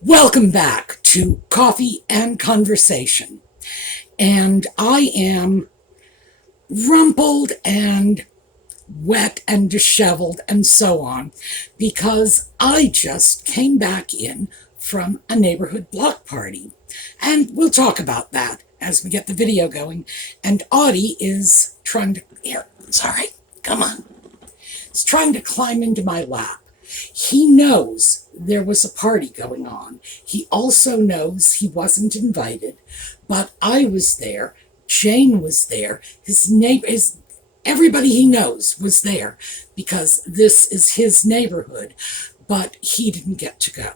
Welcome back to Coffee and Conversation. And I am rumpled and wet and disheveled and so on because I just came back in from a neighborhood block party. And we'll talk about that as we get the video going. And Audie is trying to, here, it's all right, come on. He's trying to climb into my lap. He knows there was a party going on. He also knows he wasn't invited, but I was there. Jane was there. His neighbor, everybody he knows was there because this is his neighborhood, but he didn't get to go.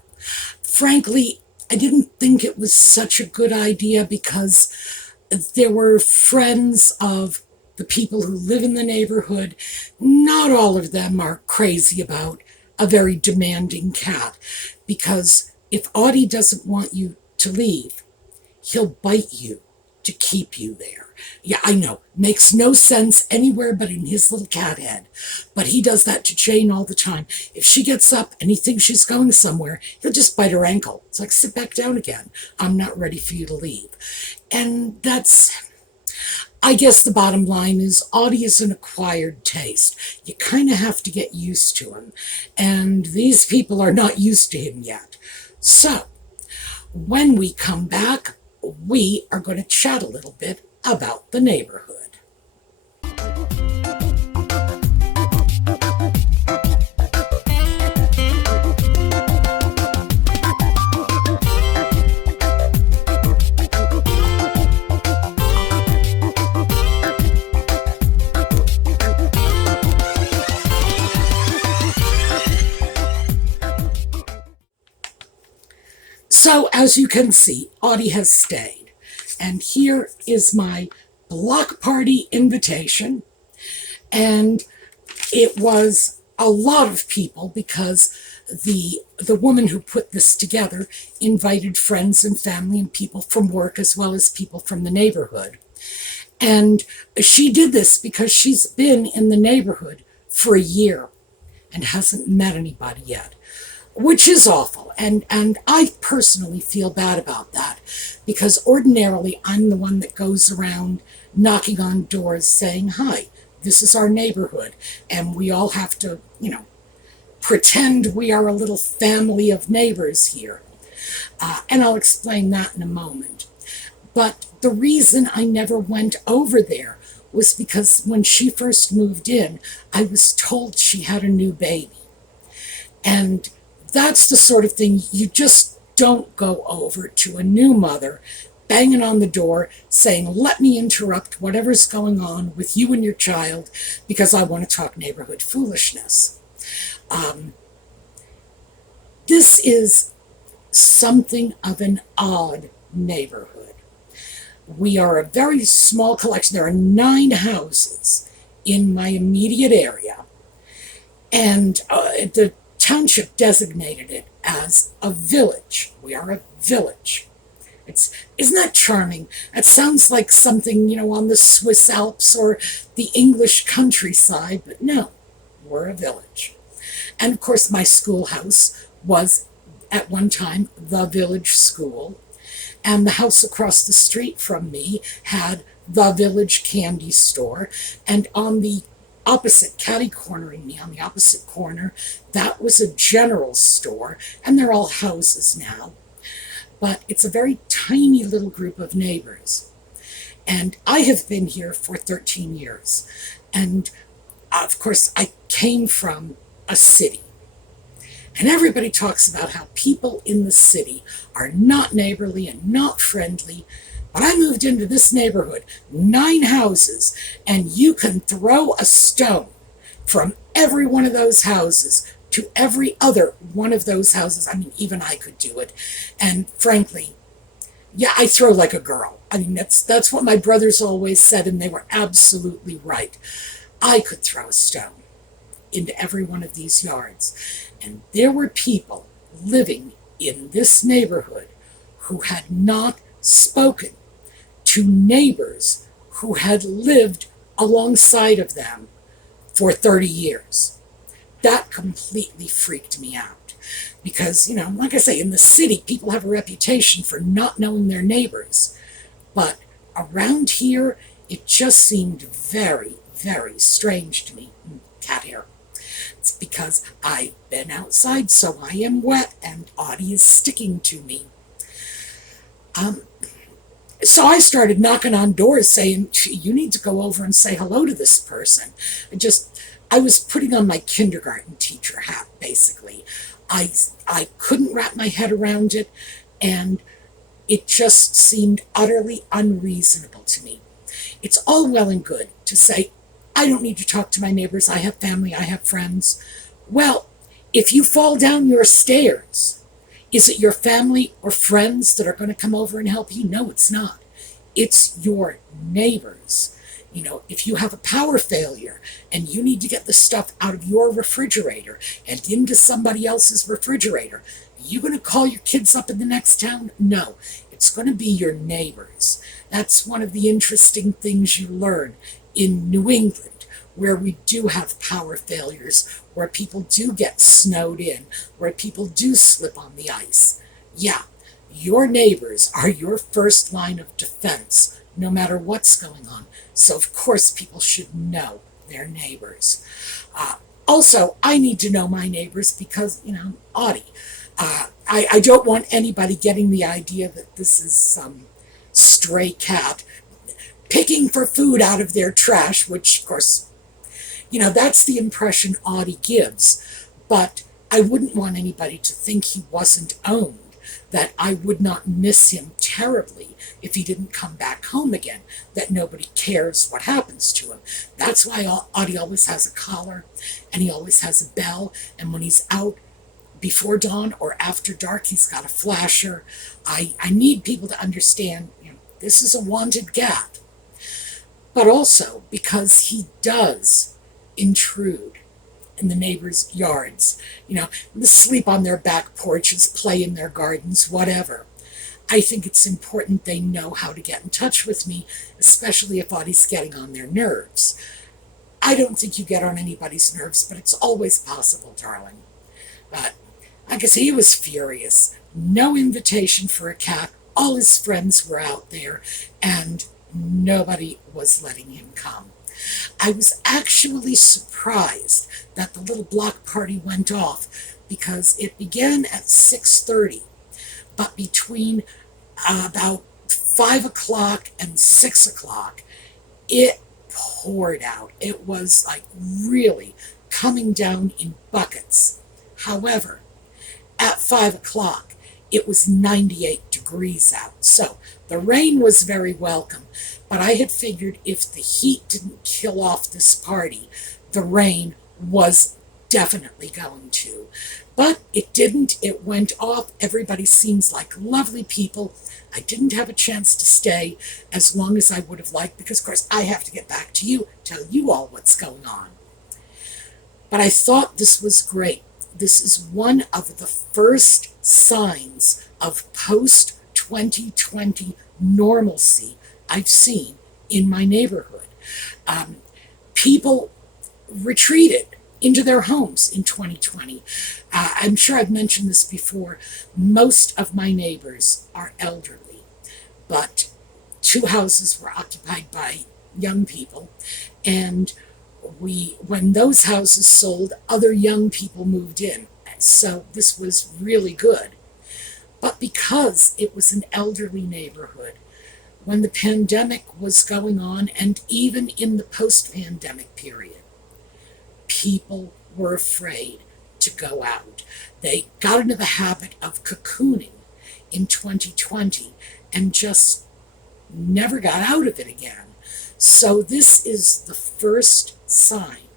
Frankly, I didn't think it was such a good idea because there were friends of the people who live in the neighborhood. Not all of them are crazy about a very demanding cat, because if Audie doesn't want you to leave, he'll bite you to keep you there. Yeah, I know, makes no sense anywhere but in his little cat head, but he does that to Jane all the time. If she gets up and he thinks she's going somewhere, he'll just bite her ankle. It's like, sit back down again. I'm not ready for you to leave. And I guess the bottom line is Audie is an acquired taste. You kind of have to get used to him. And these people are not used to him yet. So, when we come back, we are going to chat a little bit about the neighborhood. So, as you can see, Audie has stayed. And here is my block party invitation. And it was a lot of people because the woman who put this together invited friends and family and people from work as well as people from the neighborhood. And she did this because she's been in the neighborhood for a year and hasn't met anybody yet, which is awful. And I personally feel bad about that because ordinarily I'm the one that goes around knocking on doors saying, hi, this is our neighborhood. And we all have to, pretend we are a little family of neighbors here. And I'll explain that in a moment. But the reason I never went over there was because when she first moved in, I was told she had a new baby. And that's the sort of thing you just don't go over to a new mother banging on the door saying, let me interrupt whatever's going on with you and your child because I want to talk neighborhood foolishness. This is something of an odd neighborhood. We are a very small collection. There are 9 houses in my immediate area, and the township designated it as a village. We are a village. Isn't that charming? That sounds like something, on the Swiss Alps or the English countryside, but no, we're a village. And of course, my schoolhouse was at one time the village school, and the house across the street from me had the village candy store, and on the opposite, catty-cornering me on the opposite corner, that was a general store, and they're all houses now. But it's a very tiny little group of neighbors. And I have been here for 13 years. And of course, I came from a city. And everybody talks about how people in the city are not neighborly and not friendly. But I moved into this neighborhood, 9 houses, and you can throw a stone from every one of those houses to every other one of those houses. I mean, even I could do it. And frankly, yeah, I throw like a girl. I mean, that's what my brothers always said, and they were absolutely right. I could throw a stone into every one of these yards. And there were people living in this neighborhood who had not spoken to neighbors who had lived alongside of them for 30 years. That completely freaked me out because, like I say, in the city, people have a reputation for not knowing their neighbors. But around here, it just seemed very, very strange to me. Cat hair. It's because I've been outside, so I am wet, and Audie is sticking to me. So I started knocking on doors saying, you need to go over and say hello to this person. I was putting on my kindergarten teacher hat, basically. I couldn't wrap my head around it, and it just seemed utterly unreasonable to me. It's all well and good to say, I don't need to talk to my neighbors. I have family. I have friends. Well, if you fall down your stairs, is it your family or friends that are going to come over and help you? No, it's not. It's your neighbors. If you have a power failure and you need to get the stuff out of your refrigerator and into somebody else's refrigerator, are you going to call your kids up in the next town? No, it's going to be your neighbors. That's one of the interesting things you learn in New England, where we do have power failures, where people do get snowed in, where people do slip on the ice. Yeah, your neighbors are your first line of defense, no matter what's going on. So, of course, people should know their neighbors. Also, I need to know my neighbors because, Audie. I don't want anybody getting the idea that this is some stray cat picking for food out of their trash, which, of course, that's the impression Audie gives. But I wouldn't want anybody to think he wasn't owned, that I would not miss him terribly if he didn't come back home again, that nobody cares what happens to him. That's why Audie always has a collar, and he always has a bell, and when he's out before dawn or after dark, he's got a flasher. I need people to understand, this is a wanted cat. But also because he does intrude in the neighbors' yards, sleep on their back porches, play in their gardens, whatever. I think it's important they know how to get in touch with me, especially if Audie's getting on their nerves. I don't think you get on anybody's nerves, but it's always possible, darling. But I guess he was furious. No invitation for a cat. All his friends were out there, and nobody was letting him come. I was actually surprised that the little block party went off because it began at 6:30, but between about 5 o'clock and 6 o'clock, it poured out. It was like really coming down in buckets. However, at 5 o'clock, it was 98 degrees out. So the rain was very welcome, but I had figured if the heat didn't kill off this party, the rain was definitely going to. But it didn't. It went off. Everybody seems like lovely people. I didn't have a chance to stay as long as I would have liked because, of course, I have to get back to you, tell you all what's going on. But I thought this was great. This is one of the first signs of post-2020 normalcy I've seen in my neighborhood. People retreated into their homes in 2020. I'm sure I've mentioned this before. Most of my neighbors are elderly, but 2 houses were occupied by young people, and when those houses sold, other young people moved in. So this was really good. But because it was an elderly neighborhood, when the pandemic was going on, and even in the post-pandemic period, people were afraid to go out. They got into the habit of cocooning in 2020 and just never got out of it again. So this is the first sign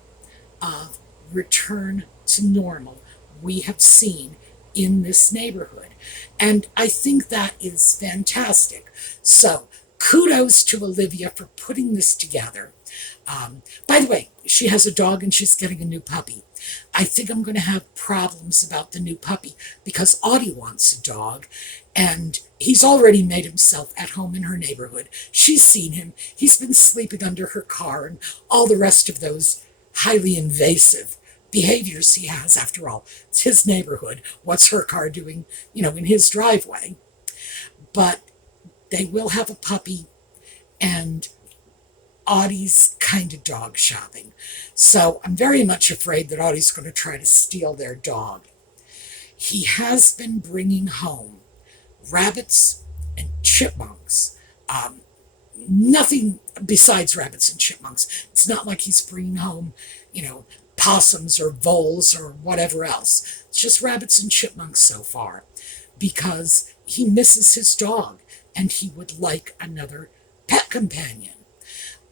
of return to normal we have seen in this neighborhood. And I think that is fantastic. So kudos to Olivia for putting this together. By the way, she has a dog and she's getting a new puppy. I think I'm going to have problems about the new puppy because Audie wants a dog and he's already made himself at home in her neighborhood. She's seen him. He's been sleeping under her car and all the rest of those highly invasive behaviors he has. After all, it's his neighborhood. What's her car doing, in his driveway? But they will have a puppy, and Audie's kind of dog shopping. So I'm very much afraid that Audie's going to try to steal their dog. He has been bringing home rabbits and chipmunks. Nothing besides rabbits and chipmunks. It's not like he's bringing home, possums or voles or whatever else. It's just rabbits and chipmunks so far, because he misses his dog and he would like another pet companion.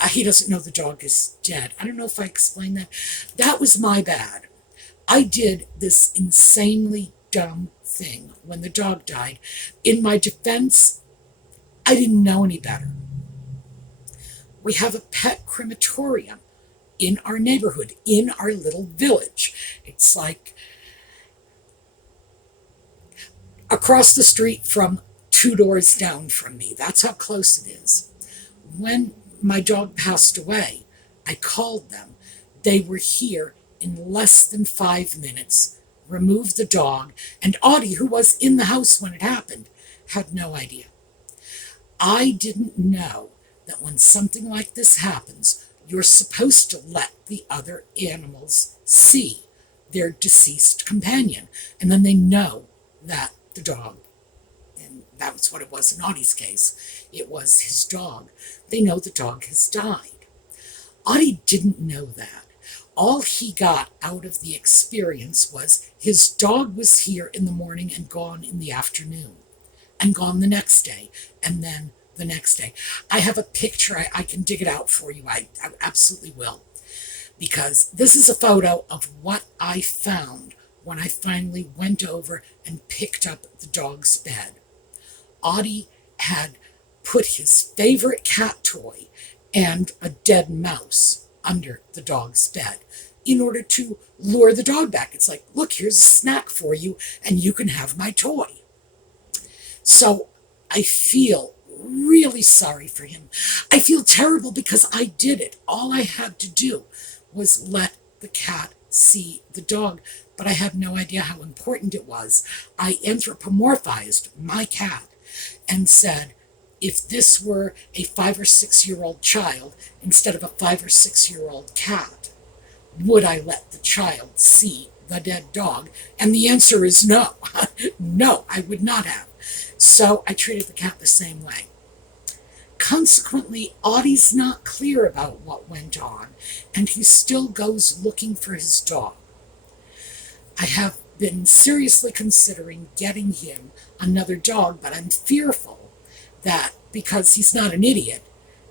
He doesn't know the dog is dead. I don't know if I explained that. That was my bad. I did this insanely dumb thing when the dog died. In my defense, I didn't know any better. We have a pet crematorium in our neighborhood, in our little village. It's like across the street from 2 doors down from me. That's how close it is. When my dog passed away, I called them. They were here in less than 5 minutes, removed the dog, and Audie, who was in the house when it happened, had no idea. I didn't know that when something like this happens, you're supposed to let the other animals see their deceased companion, and then they know that the dog, and that was what it was in Audie's case, it was his dog. They know the dog has died. Audie didn't know that. All he got out of the experience was his dog was here in the morning and gone in the afternoon, and gone the next day, and then the next day. I have a picture. I can dig it out for you. I absolutely will. Because this is a photo of what I found when I finally went over and picked up the dog's bed. Audie had put his favorite cat toy and a dead mouse under the dog's bed in order to lure the dog back. It's like, look, here's a snack for you, and you can have my toy. So I feel really sorry for him. I feel terrible because I did it. All I had to do was let the cat see the dog, but I had no idea how important it was. I anthropomorphized my cat and said, if this were a 5 or 6 year old child instead of a 5 or 6 year old cat, would I let the child see the dead dog? And the answer is no. No, I would not have. So I treated the cat the same way. Consequently, Audie's not clear about what went on, and he still goes looking for his dog. I have been seriously considering getting him another dog, but I'm fearful that because he's not an idiot,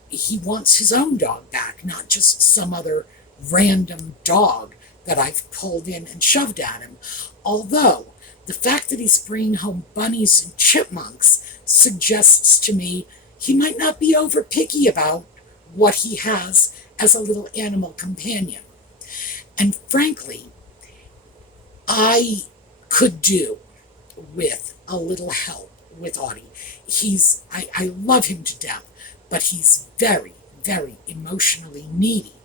he wants his own dog back, not just some other random dog that I've pulled in and shoved at him. Although, the fact that he's bringing home bunnies and chipmunks suggests to me he might not be over picky about what he has as a little animal companion. And frankly, I could do with a little help with Audie. I love him to death, but he's very, very emotionally needy.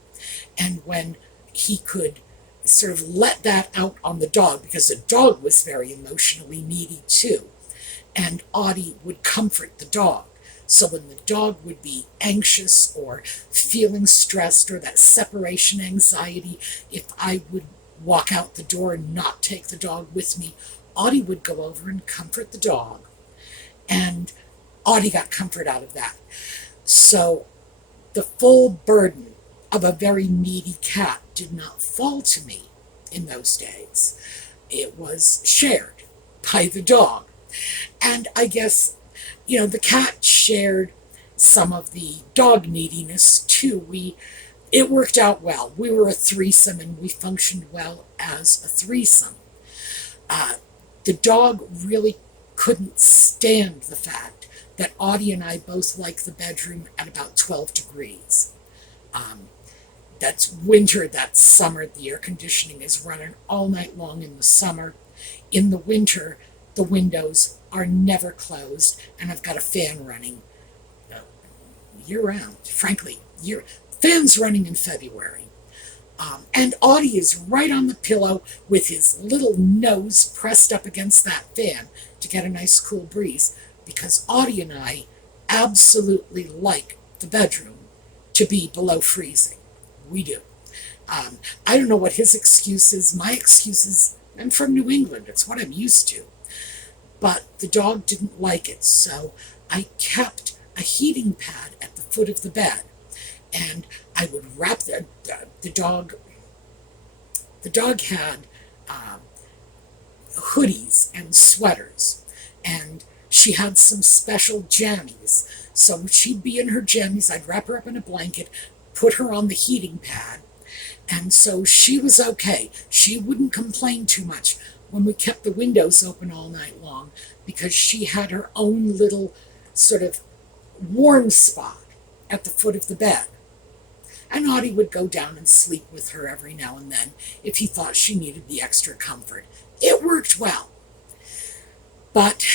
And when he could sort of let that out on the dog, because the dog was very emotionally needy too, and Audie would comfort the dog. So when the dog would be anxious or feeling stressed or that separation anxiety, if I would walk out the door and not take the dog with me, Audie would go over and comfort the dog. And Audie got comfort out of that. So the full burden of a very needy cat did not fall to me in those days. It was shared by the dog. And I guess, the cat shared some of the dog neediness too. It worked out well. We were a threesome and we functioned well as a threesome. The dog really couldn't stand the fact that Audie and I both like the bedroom at about 12 degrees. That's winter, that's summer. The air conditioning is running all night long in the summer. In the winter, the windows are never closed, and I've got a fan running year-round. Frankly, fan's running in February. And Audie is right on the pillow with his little nose pressed up against that fan to get a nice cool breeze, because Audie and I absolutely like the bedroom to be below freezing. We do. I don't know what his excuse is. My excuse is I'm from New England. It's what I'm used to. But the dog didn't like it, so I kept a heating pad at the foot of the bed, and I would wrap the dog. The dog had hoodies and sweaters, and she had some special jammies. So she'd be in her jammies. I'd wrap her up in a blanket, put her on the heating pad, and so she was okay. She wouldn't complain too much when we kept the windows open all night long, because she had her own little sort of warm spot at the foot of the bed. And Audie would go down and sleep with her every now and then if he thought she needed the extra comfort. It worked well. But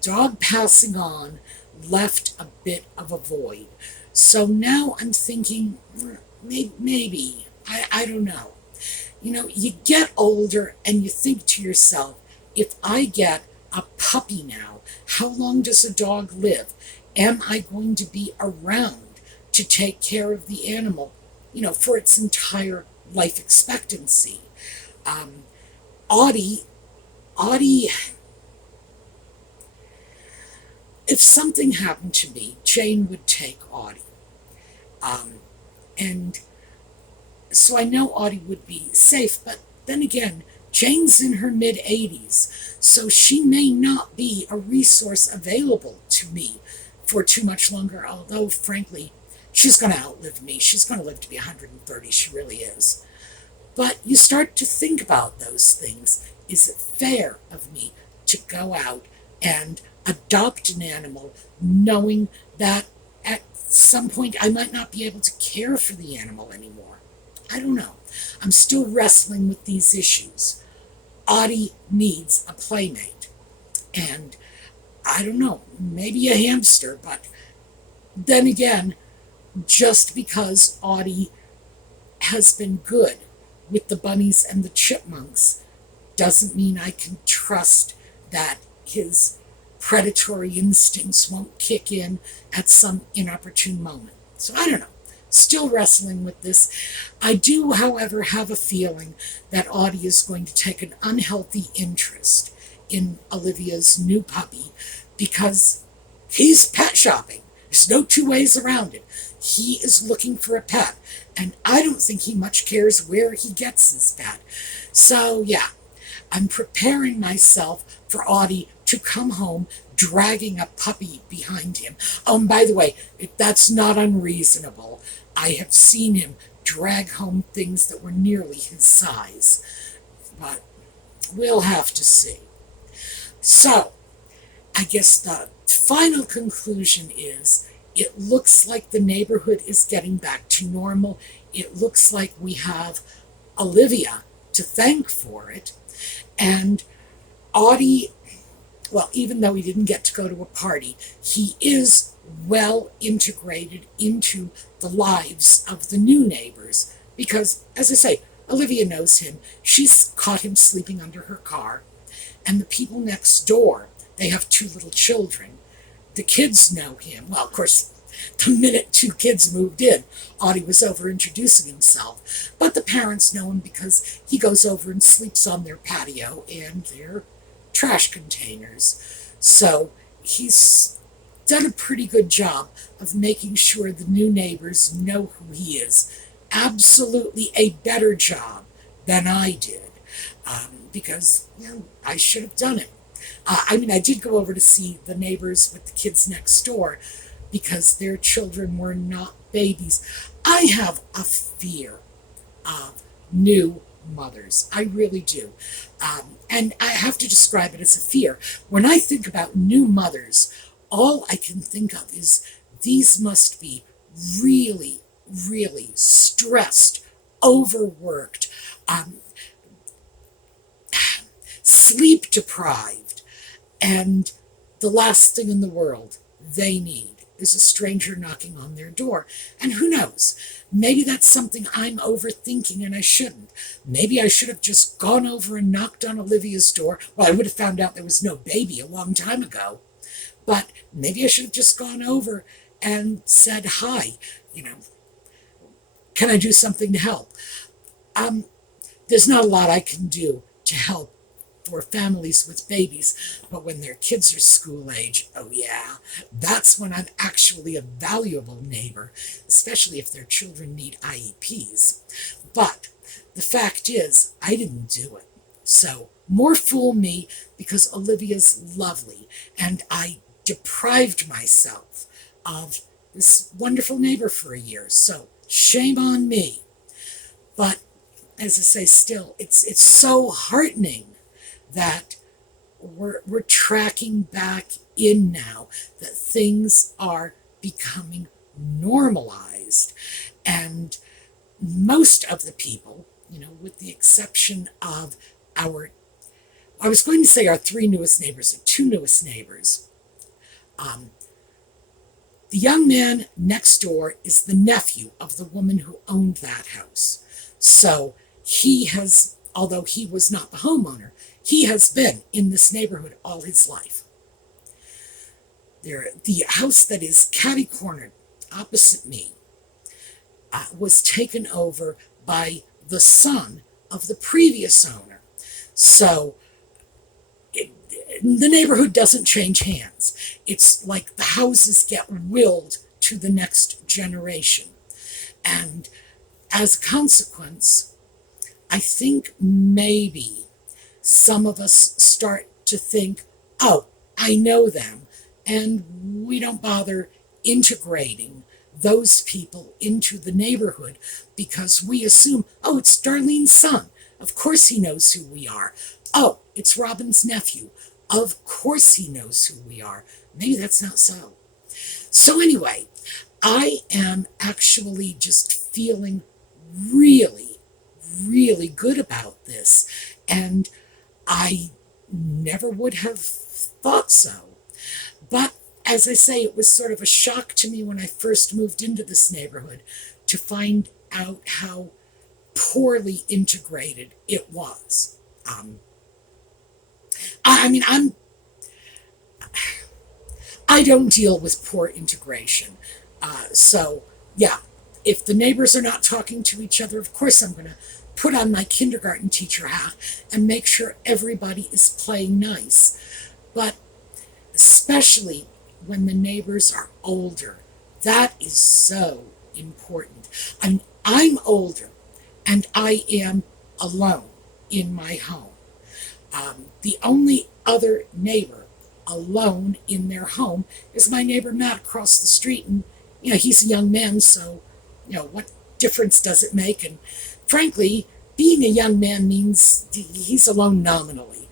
dog passing on left a bit of a void. So now I'm thinking, maybe, I don't know. You know, you get older and you think to yourself, if I get a puppy now, how long does a dog live? Am I going to be around to take care of the animal, you know, for its entire life expectancy? Audie, if something happened to me, Jane would take Audie. And so I know Audie would be safe, but then again, Jane's in her mid-80s, so she may not be a resource available to me for too much longer, although, frankly, she's going to outlive me. She's going to live to be 130, she really is. But you start to think about those things. Is it fair of me to go out and adopt an animal knowing that at some point I might not be able to care for the animal anymore? I don't know. I'm still wrestling with these issues. Audie needs a playmate. And I don't know, maybe a hamster, but then again, just because Audie has been good with the bunnies and the chipmunks doesn't mean I can trust that his predatory instincts won't kick in at some inopportune moment. So I don't know. Still wrestling with this. I do, however, have a feeling that Audie is going to take an unhealthy interest in Olivia's new puppy because he's pet shopping. There's no two ways around it. He is looking for a pet, and I don't think he much cares where he gets his pet. So, yeah, I'm preparing myself for Audie to come home dragging a puppy behind him. And by the way, that's not unreasonable. I have seen him drag home things that were nearly his size. But we'll have to see. So, I guess the final conclusion is it looks like the neighborhood is getting back to normal. It looks like we have Olivia to thank for it. And Audie, well, even though he didn't get to go to a party, he is well integrated into the lives of the new neighbors. Because, as I say, Olivia knows him. She's caught him sleeping under her car. And the people next door, they have 2 little children. The kids know him. Well, of course, the minute 2 kids moved in, Audie was over introducing himself. But the parents know him because he goes over and sleeps on their patio and their trash containers. So he's done a pretty good job of making sure the new neighbors know who he is. Absolutely a better job than I did. Because, you know, I should have done it. I did go over to see the neighbors with the kids next door because their children were not babies. I have a fear of new mothers. I really do. And I have to describe it as a fear. When I think about new mothers, all I can think of is these must be really, really stressed, overworked, sleep deprived, and the last thing in the world they need there's a stranger knocking on their door. And who knows? Maybe that's something I'm overthinking and I shouldn't. Maybe I should have just gone over and knocked on Olivia's door. Well, I would have found out there was no baby a long time ago. But maybe I should have just gone over and said, hi, can I do something to help? There's not a lot I can do to help for families with babies, but when their kids are school age, oh yeah, that's when I'm actually a valuable neighbor, especially if their children need IEPs. But the fact is, I didn't do it. So more fool me, because Olivia's lovely, and I deprived myself of this wonderful neighbor for a year. So shame on me. But as I say, still, it's so heartening that we're tracking back in now, that things are becoming normalized. And most of the people, with the exception of I was going to say our three newest neighbors, or two newest neighbors, the young man next door is the nephew of the woman who owned that house. So he has, although he was not the homeowner, he has been in this neighborhood all his life. The house that is catty-cornered opposite me was taken over by the son of the previous owner. So the neighborhood doesn't change hands. It's like the houses get willed to the next generation. And as a consequence, I think maybe some of us start to think, oh, I know them, and we don't bother integrating those people into the neighborhood because we assume, oh, it's Darlene's son. Of course he knows who we are. Oh, it's Robin's nephew. Of course he knows who we are. Maybe that's not so. So anyway, I am actually just feeling really, really good about this. And I never would have thought so. But as I say, it was sort of a shock to me when I first moved into this neighborhood to find out how poorly integrated it was. I don't deal with poor integration. So, yeah, if the neighbors are not talking to each other, of course I'm going to put on my kindergarten teacher hat and make sure everybody is playing nice. But especially when the neighbors are older, that is so important. I'm older and I am alone in my home. The only other neighbor alone in their home is my neighbor Matt across the street, and he's a young man, so what difference does it make? And frankly, being a young man means he's alone nominally.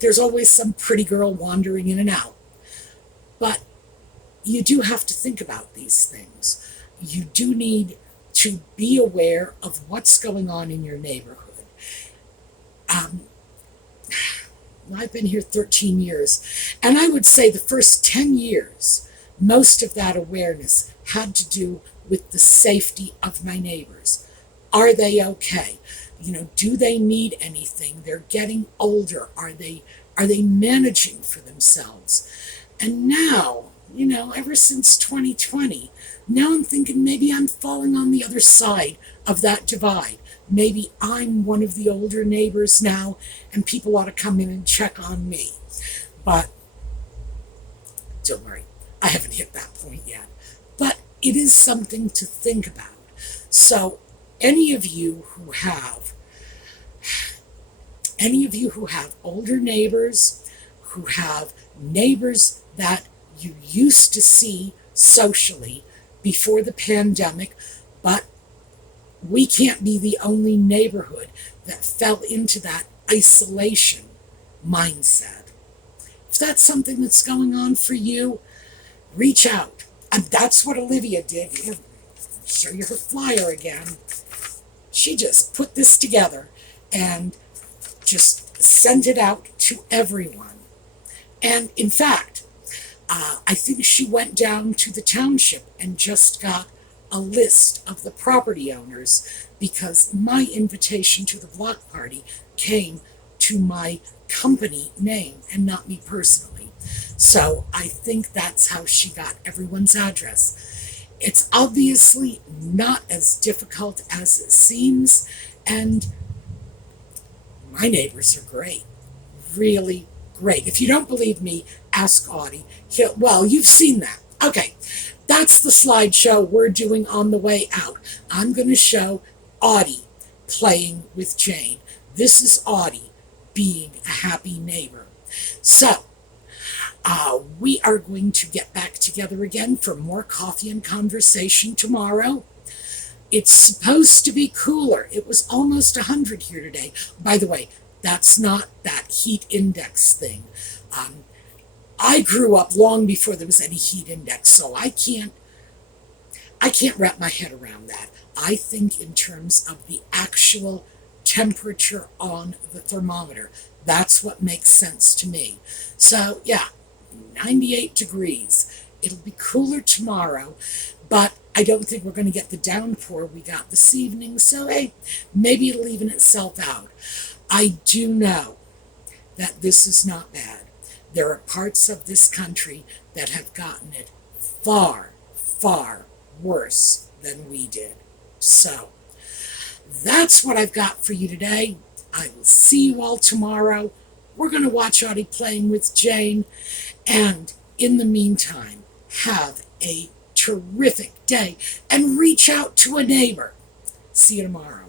There's always some pretty girl wandering in and out. But you do have to think about these things. You do need to be aware of what's going on in your neighborhood. I've been here 13 years, and I would say the first 10 years, most of that awareness had to do with the safety of my neighbors. Are they okay? Do they need anything? They're getting older. Are they managing for themselves? And now, ever since 2020, now I'm thinking maybe I'm falling on the other side of that divide. Maybe I'm one of the older neighbors now, and people ought to come in and check on me. But don't worry, I haven't hit that point yet. But it is something to think about. So any of you who have older neighbors, who have neighbors that you used to see socially before the pandemic, but we can't be the only neighborhood that fell into that isolation mindset. If that's something that's going on for you, reach out. And that's what Olivia did. I'll show you her flyer again. She just put this together and just sent it out to everyone. And in fact, I think she went down to the township and just got a list of the property owners because my invitation to the block party came to my company name and not me personally. So I think that's how she got everyone's address. It's obviously not as difficult as it seems, and my neighbors are great. Really great. If you don't believe me, ask Audie. Well, you've seen that. Okay, that's the slideshow we're doing on the way out. I'm going to show Audie playing with Jane. This is Audie being a happy neighbor. So, we are going to get back together again for more coffee and conversation tomorrow. It's supposed to be cooler. It was almost 100 here today. By the way, that's not that heat index thing. I grew up long before there was any heat index, so I can't wrap my head around that. I think in terms of the actual temperature on the thermometer. That's what makes sense to me. So yeah, 98 degrees. It'll be cooler tomorrow, but I don't think we're going to get the downpour we got this evening, so hey, maybe it'll even itself out. I do know that this is not bad. There are parts of this country that have gotten it far, far worse than we did. So, that's what I've got for you today. I will see you all tomorrow. We're going to watch Audie playing with Jane. And in the meantime, have a terrific day and reach out to a neighbor. See you tomorrow.